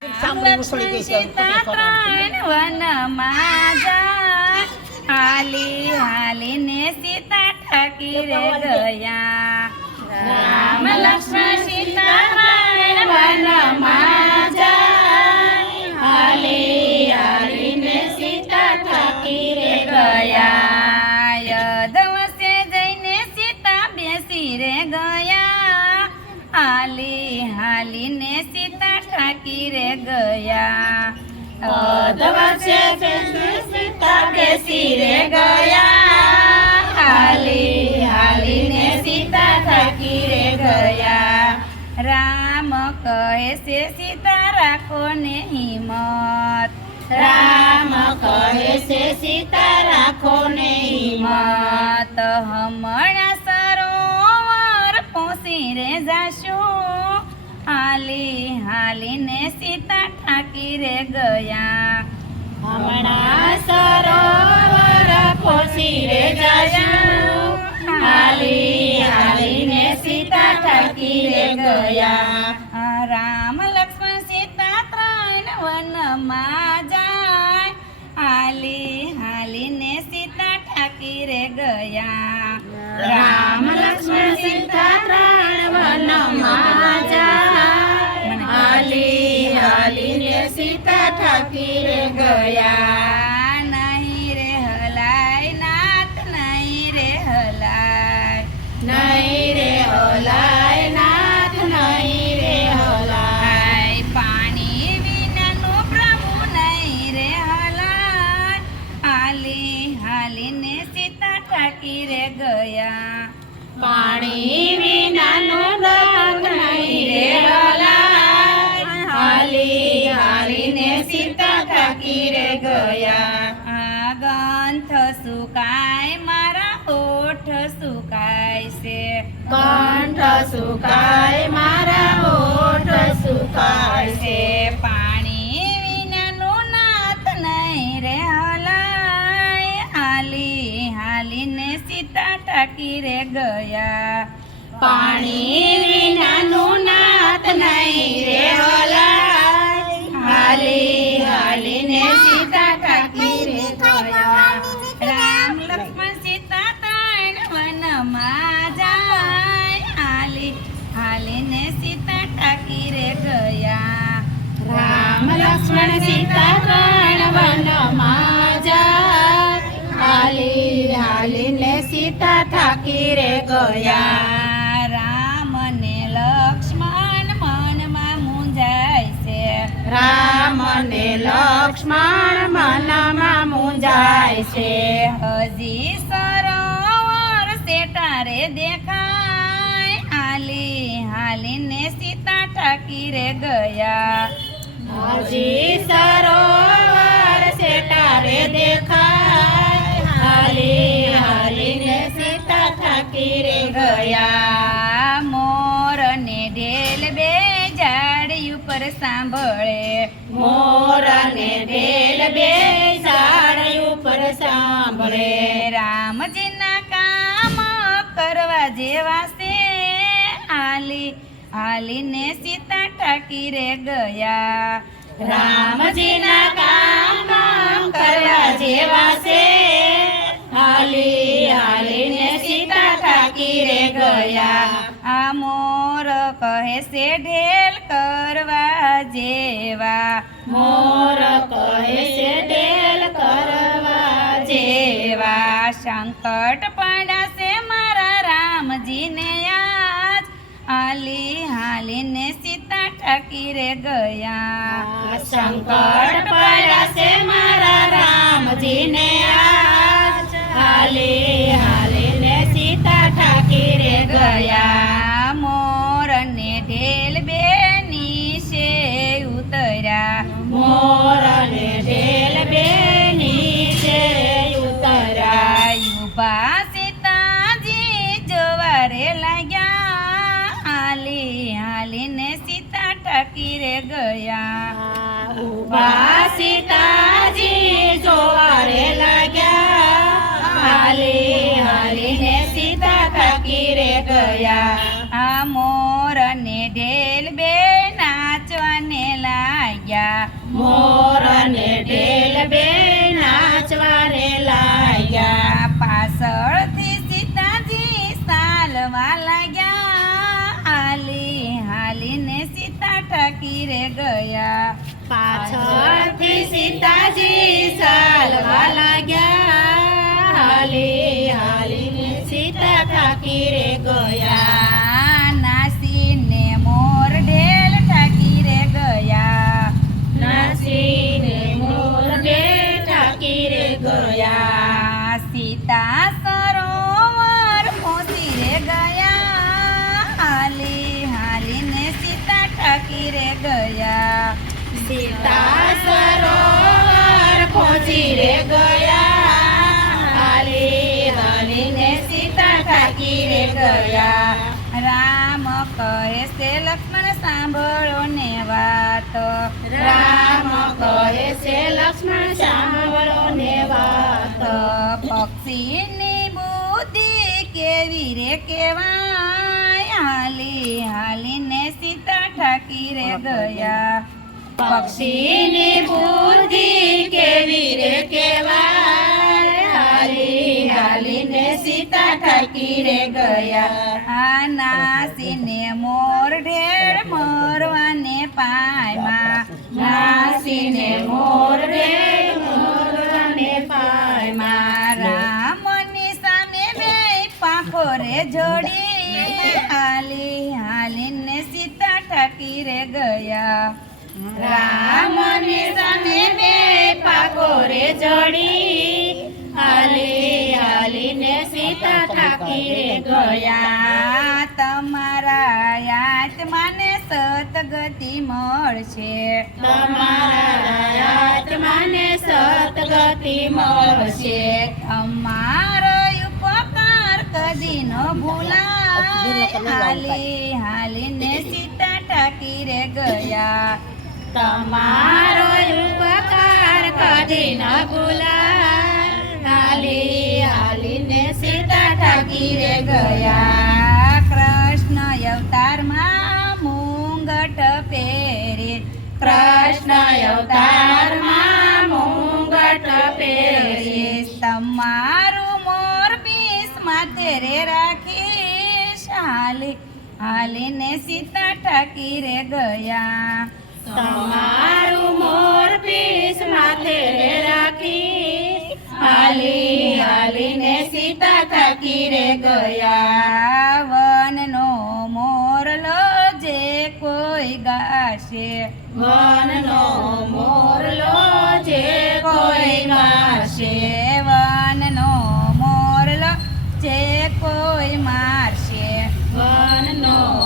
છે? સીતા ત્રણ વનમાં જાય હાલી હાલીને સીતા ઠાકી રે ગયા. રામ લક્ષ્મણ સીતા ત્રણ વનમાં જાય હાલી હાલી, હાલીને સીતા થાકી રે ગયા. રામ કહે છે, સીતા રાખો ને હિંમત. રામ કહે છે, સીતા રાખો ને હિંમત. હમણાં સરોવર પહોંચી રે જાશું. હાલી, હાલીને સીતા ઠાકી રે ગયા. હમણાં સરોવર પહોંચી રે જાશું સીતા ઠાકી રે ગયા રામ લક્ષ્મણ સીતા ત્રણ વનમાં જાય હાલી હાલીને સીતા ઠાકી રે ગયા રામ કંઠ સુકાય મારા ઓઠ સુકાય છે. પાણી વિનાનું નાથ નહીં રે હલાય. હાલી હાલીને સીતા ટાકી રે ગયા. પાણી વિનાનું નાથ નહીં રે હલાય. હાલી હાલીને સીતા ટાકી લક્ષ્મણ સીતા ત્રણ વનમાં હાલી હાલીને સીતા થાકી રે ગયા રામ ને લક્ષ્મણ મનમાં મૂંઝાય છે. રામ ને લક્ષ્મણ મનમાં મૂંઝાય છે હજી સરોવર સેટારે દેખાય. હાલી હાલીને સીતા થાકી રે ગયા. હજી સરોવર સેટારે દેખાય, હાલી હાલીને સીતા થાકી રે ગયા. મોર ને ઢેલ બે ઝાડી ઉપર સાંભળે. મોર ને ઢેલ બે ઝાડી ઉપર સાંભળે. રામજીના કામ કરવા જેવા છે, હાલી હાલીને સીતા ઠાકી રે ગયા. રામજીના કામ કામ કરવા જેવા છે. હાલી, હાલીને સીતા ઠાકી રે ગયા. આ મોર કહે છે, ઢેલ કરવા જેવા. મોર કહે છે, ઢેલ કરવા જેવા. સંકટ પડ્યા છે મારા રામજીને આજ હાલી હાલીને સીતા ઠાકી રે ગયા. સંકટ પડ્યા છે મારા રામજીને આજ. હાલી હાલીને સીતા ઠાકી રે ગયા. મોર ને ઢેલ બેની છે ઉતર્યા. મોર સીતાજી જોવારે લાગ્યા. હાલી હાલીને સીતા ઠાકી રે ગયા. આ મોર ને ઢેલ બે નાચવાને લાગ્યા. મોર અને ઢેલ બે નાચવારે લાગ્યા. પાછળથી સીતાજી સાલવા લાગ્યા. હાલી હાલીને સીતા ઠાકી રે ગયા. પાછળથી સીતાજી ચાલવા લાગ્યા. હાલી હાલીને સીતા થાકી પહોંચી ગયા હાલી હાલીને સીતા ગયા રામ કહે છે લક્ષ્મણ સાંભળો ને વાત રામ કહે છે લક્ષ્મણ સાંભળો ને વાત પક્ષીની બુદ્ધિ કેવી રે કેવાય હાલી હાલીને સીતા ઠાકી રે ગયા પક્ષીની બુદ્ધિ કેવી રે કેવાય? હાલી હાલીને સીતા થાકી રે ગયા. આ નાસીને મોર ઢેર મરવાને પાયમાં. નાસીને મોર ઢેર મરવાને પાયમાં. રામની સામે બે પાંખો રે જોડી. હાલી હાલીને સીતા ઠાકી રે ગયા. રામની સામે બે પાકો રે હાલી હાલીને સીતા થાકી રે ગયા. ગયા તમારા આત્માને સતગતિ મળશે. તમારા આત્માને સતગતિ મળશે. અમારો ઉપકાર કદી ન ભૂલાય. હાલી હાલીને સીતા ઠાકી રે ગયા. તમારો ઉપકાર કદી ન સીતા ઠાકી રે ગયા ગયા. કૃષ્ણ અવતારમાં મુંગટ પહેરે. કૃષ્ણ અવતારમાં મૂંગટ પહેરી. તમારું મોર પીસ માથે રે રાખીશ. હાલી હાલીને સીતા ઠાકી રે ગયા. તમારું મોર પીસ માથે રાખી હાલી સીતા થાકી રે ગયા. વનનો મોરલો જે કોઈ ગાશે. વનનો મોરલો જે કોઈ ગાશે. વનનો મોરલો જે કોઈ મારશે. વનનો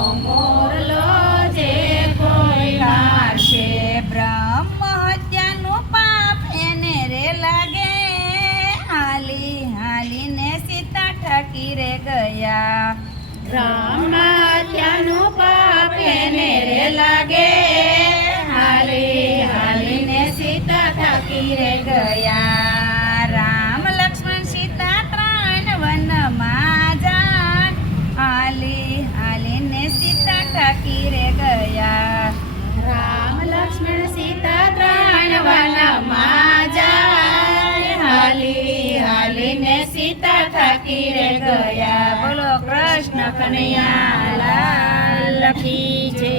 સીતા થાકી રે ગયા બોલો કૃષ્ણ કનૈયા લખી છે